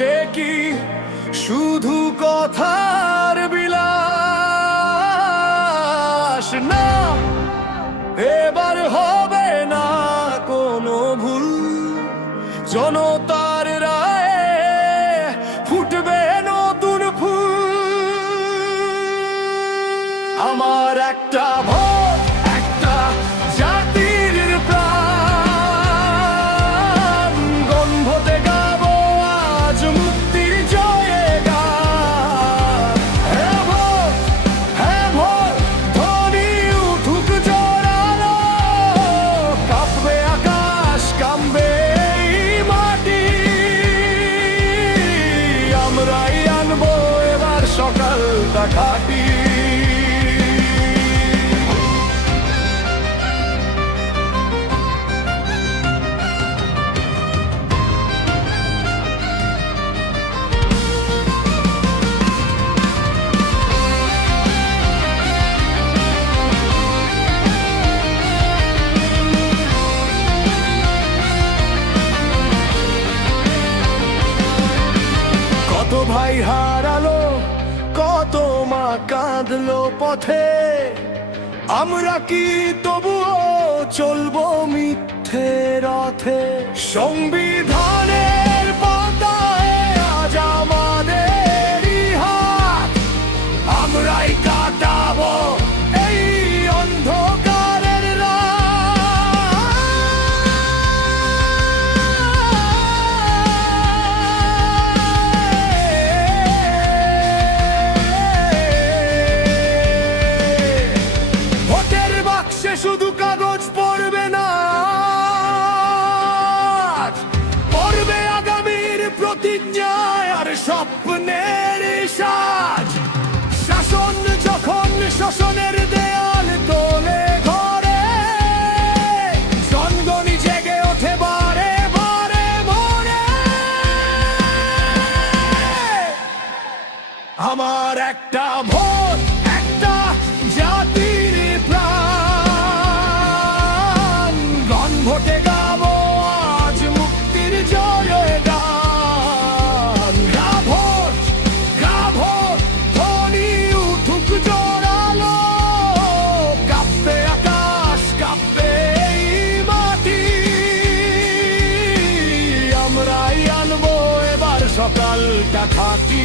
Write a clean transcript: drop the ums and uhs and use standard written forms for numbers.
সে কি শুধু কথার বিলাস? না, এবার হবে না কোনো ভুল। জনতার রায়ে ফুটবে নতুন ফুল। আমার একটা ভোট, একটা জাতির প্রাণ। গণভোটে গাবো আজ মুক্তির জয়ে গান। হ্যাঁ ভোট, হ্যাঁ ভোট, ধ্বনি উঠুক জোরালো। কাঁপবে আকাশ, কাঁপবে এই মাটি। আমরাই আনবো এবার সকালটা খাটি। কত ভাই হারালো, কত মা কাঁদলো পথে। আমরা কি তবুও চলবো মিথ্যে রথে? সংবিধানের পাতায় আজ আমাদেরই হাত। আমরাই কাটাবো এই অন্ধকারের ভোটের বাক্সে শুধু কাগজ পড়বে না, পড়বে আগামীর প্রতিজ্ঞায় আর স্বপ্নের সাজ। শাসন যখন শোষণের দেয়াল তোলে ঘরে, জনগণই জেগে ওঠে বারে বারে ভোরে। আমার একটা ভোট, একটা জাতির প্রাণ। গণভোটে গাবো আজ মুক্তির জয় গান। গা ভোট, গা ভোট, ধ্বনি উঠুক জোরালো। কাঁপবে আকাশ, কাঁপবে এই মাটি। আমরাই আনবো এবার সকালটা খাটি।